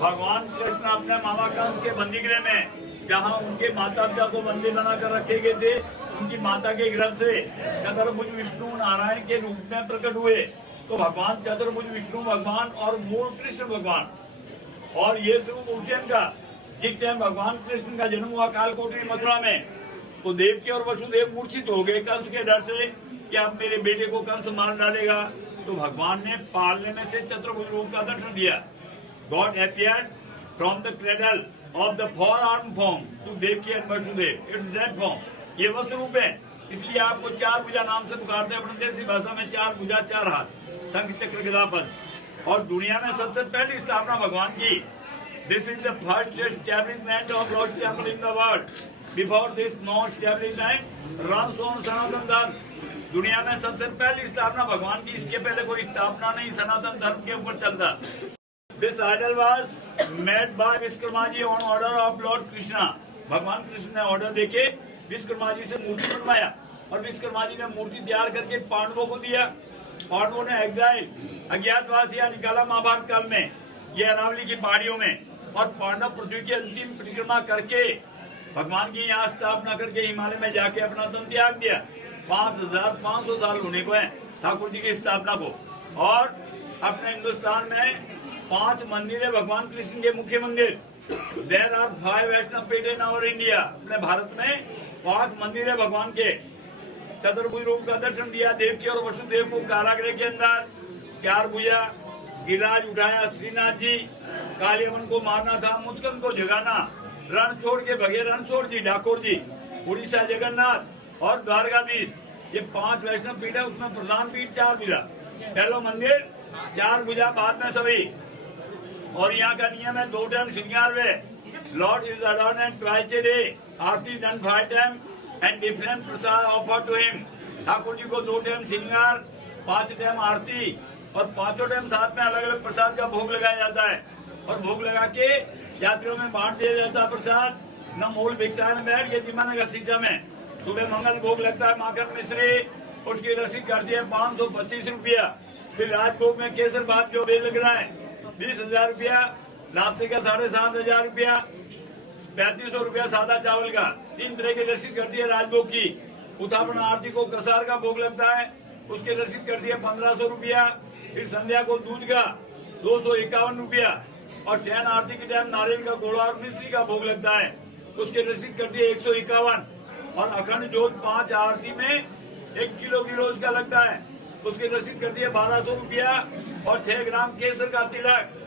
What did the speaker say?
भगवान कृष्ण अपने मामा कंस के बंदीगृह में, जहाँ उनके माता पिता को बंदी बनाकर रखे गए थे, उनकी माता के गर्भ से चतुर्भुज विष्णु नारायण के रूप में प्रकट हुए। तो भगवान चतुर्भुज विष्णु भगवान और मूल कृष्ण भगवान, और ये स्वरूप उज्जैन का, जिस टाइम भगवान कृष्ण का जन्म हुआ कालकोटरी मथुरा में, तो देवकी और वसुदेव मूर्छित हो गए कंस के डर से कि अब मेरे बेटे को कंस मार डालेगा। तो भगवान ने पालने में से चतुर्भुज रूप का दर्शन दिया। God appeared from the cradle of the four-armed form to Devaki and Vasudev. It's that form. ये वो स्वरूप है, इसलिए आपको चार भुजा नाम से पुकारते हैं अपने देसी भाषा में। चार भुजा चार हाथ, शंख चक्र गदा पद्म। और दुनिया में सबसे पहली स्थापना भगवान की। This is the first establishment of Lord's temple in the world. Before this, no establishment runs on सनातन धर्म। दुनिया में सबसे पहली स्थापना भगवान की, इसके पहले कोई स्थापना नहीं सनातन धर्म के ऊपर चलता। This idol was made by Vishwakarma ji on order of Lord Krishna. भगवान कृष्ण ने ऑर्डर देके विश्वकर्मा जी से मूर्ति बनवाया, और विश्वकर्मा जी ने मूर्ति तैयार करके पांडवों को दिया। पांडवों ने एग्जाइल अज्ञातवास या निकाला महाभारत काल में, ये अरावली की पहाड़ियों में, और पांडव पृथ्वी की अंतिम परिक्रमा करके भगवान की यहाँ स्थापना करके हिमालय में जाके अपना तन त्याग दिया। 5500 साल होने को है ठाकुर जी की स्थापना को। और अपने हिंदुस्तान में 5 मंदिर है भगवान कृष्ण के, मुख्य मंदिर। देयर आर 5 वैष्णव पीठ इन आवर इंडिया। अपने भारत में 5 मंदिर है भगवान के। चतुर्भुज रूप का दर्शन दिया देवकी और वसुदेव को कारागृह के अंदर। 4 भुजा, गिरिराज उठाया श्रीनाथ जी, कालियमन को मारना था, मुचकंद को जगाना, रण छोड़ के भगे रणछोड़ जी ठाकुर जी, उड़ीसा जगन्नाथ और द्वारकाधीश। ये 5 वैष्णव पीठ है, उसमें प्रधान पीठ 4 भुजा। पहला मंदिर 4 भुजा, बाद में सभी। और यहाँ का नियम है 2 टाइम श्रृंगार वे। Lord is adorned twice a day, aarti done 5 time and different prasad offer to him. Thakur ji को 2 टाइम श्रृंगार, 5 टाइम आरती, और 5 टाइम साथ में अलग अलग प्रसाद का भोग लगाया जाता है। और भोग लगा के यात्रियों में बांट दिया जाता है प्रसाद। न मूल भिक्ता में बैठ के जिमाना का सीटा में सुबह मंगल भोग लगता है माखन मिश्री, उसकी रसीद करती है 525 रुपया। फिर राजभोग में केसर भात जो भी लग रहा है 20,000 रुपया, लापसी का 7,500 रुपया, 3500 रुपया सादा चावल का। 3 तरह की रसीद करती है राजभोग की। उत्थापन आरती को कसार का भोग लगता है, उसकी रसीद करती है 1500 रुपया। फिर संध्या को दूध का 251 रुपया, और शयन आरती के टाइम नारियल का गोला और मिश्री का भोग लगता है, उसकी रसीद करती है 151। और अखंड जोत 5 आरती में 1 किलो गिलोज का लगता है, उसकी रसीद करती है 1200 रुपया। और 6 ग्राम केसर का तिलक